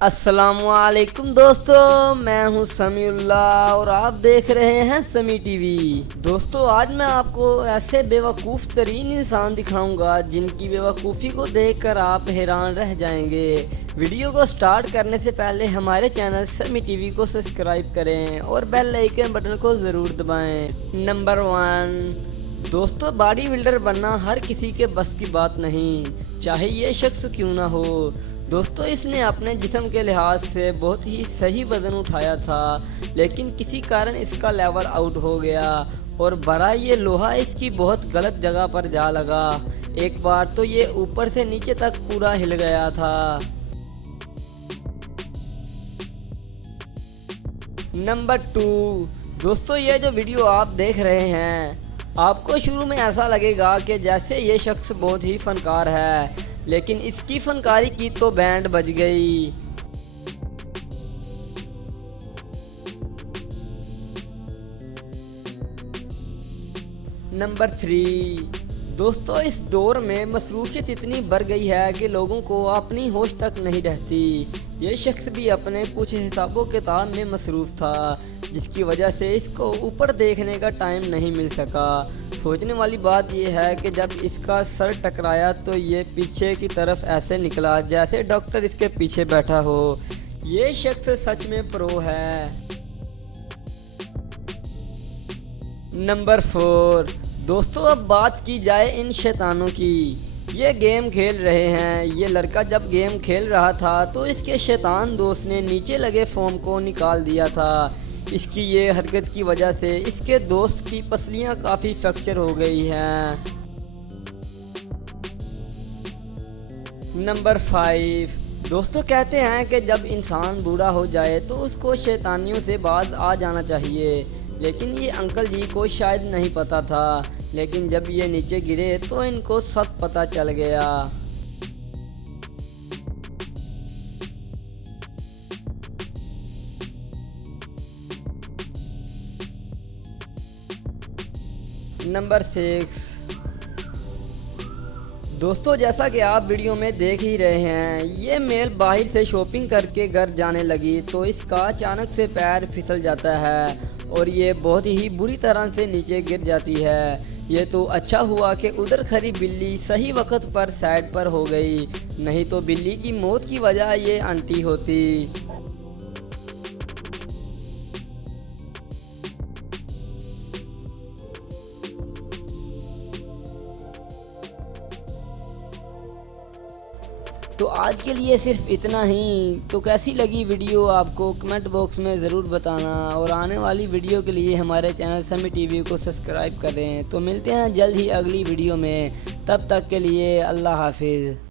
السلام علیکم دوستو، میں ہوں سمیع اللہ اور آپ دیکھ رہے ہیں سمیع ٹی وی۔ دوستو آج میں آپ کو ایسے بیوقوف ترین انسان دکھاؤں گا جن کی بیوقوفی کو دیکھ کر آپ حیران رہ جائیں گے۔ ویڈیو کو سٹارٹ کرنے سے پہلے ہمارے چینل سمیع ٹی وی کو سبسکرائب کریں اور بیل آئیکن بٹن کو ضرور دبائیں۔ نمبر 1، دوستو باڈی بلڈر بننا ہر کسی کے بس کی بات نہیں، چاہے یہ شخص کیوں نہ ہو۔ دوستو اس نے اپنے جسم کے لحاظ سے بہت ہی صحیح وزن اٹھایا تھا، لیکن کسی کارن اس کا لیول آؤٹ ہو گیا اور برائے یہ لوہا اس کی بہت غلط جگہ پر جا لگا۔ ایک بار تو یہ اوپر سے نیچے تک پورا ہل گیا تھا۔ نمبر 2، دوستو یہ جو ویڈیو آپ دیکھ رہے ہیں، آپ کو شروع میں ایسا لگے گا کہ جیسے یہ شخص بہت ہی فنکار ہے، لیکن اس کی فنکاری کی تو بینڈ بج گئی۔ نمبر 3، دوستو اس دور میں مصروفیت اتنی بڑھ گئی ہے کہ لوگوں کو اپنی ہوش تک نہیں رہتی۔ یہ شخص بھی اپنے کچھ حساب و کتاب میں مصروف تھا، جس کی وجہ سے اس کو اوپر دیکھنے کا ٹائم نہیں مل سکا۔ سوچنے والی بات یہ ہے کہ جب اس کا سر ٹکرایا تو یہ پیچھے کی طرف ایسے نکلا جیسے ڈاکٹر اس کے پیچھے بیٹھا ہو۔ یہ شخص سچ میں پرو ہے۔ نمبر 4، دوستو اب بات کی جائے ان شیطانوں کی۔ یہ گیم کھیل رہے ہیں۔ یہ لڑکا جب گیم کھیل رہا تھا تو اس کے شیطان دوست نے نیچے لگے فوم کو نکال دیا تھا۔ اس کی یہ حرکت کی وجہ سے اس کے دوست کی پسلیاں کافی فریکچر ہو گئی ہیں۔ نمبر 5، دوستو کہتے ہیں کہ جب انسان بوڑھا ہو جائے تو اس کو شیطانیوں سے باز آ جانا چاہیے، لیکن یہ انکل جی کو شاید نہیں پتا تھا، لیکن جب یہ نیچے گرے تو ان کو سب پتہ چل گیا۔ نمبر 6، دوستو جیسا کہ آپ ویڈیو میں دیکھ ہی رہے ہیں، یہ میل باہر سے شاپنگ کر کے گھر جانے لگی تو اس کا اچانک سے پیر پھسل جاتا ہے اور یہ بہت ہی بری طرح سے نیچے گر جاتی ہے۔ یہ تو اچھا ہوا کہ ادھر کھڑی بلی صحیح وقت پر سائڈ پر ہو گئی، نہیں تو بلی کی موت کی وجہ یہ آنٹی ہوتی۔ تو آج کے لیے صرف اتنا ہی۔ تو کیسی لگی ویڈیو آپ کو کمنٹ باکس میں ضرور بتانا، اور آنے والی ویڈیو کے لیے ہمارے چینل سمیع ٹی وی کو سبسکرائب کریں۔ تو ملتے ہیں جلد ہی اگلی ویڈیو میں، تب تک کے لیے اللہ حافظ۔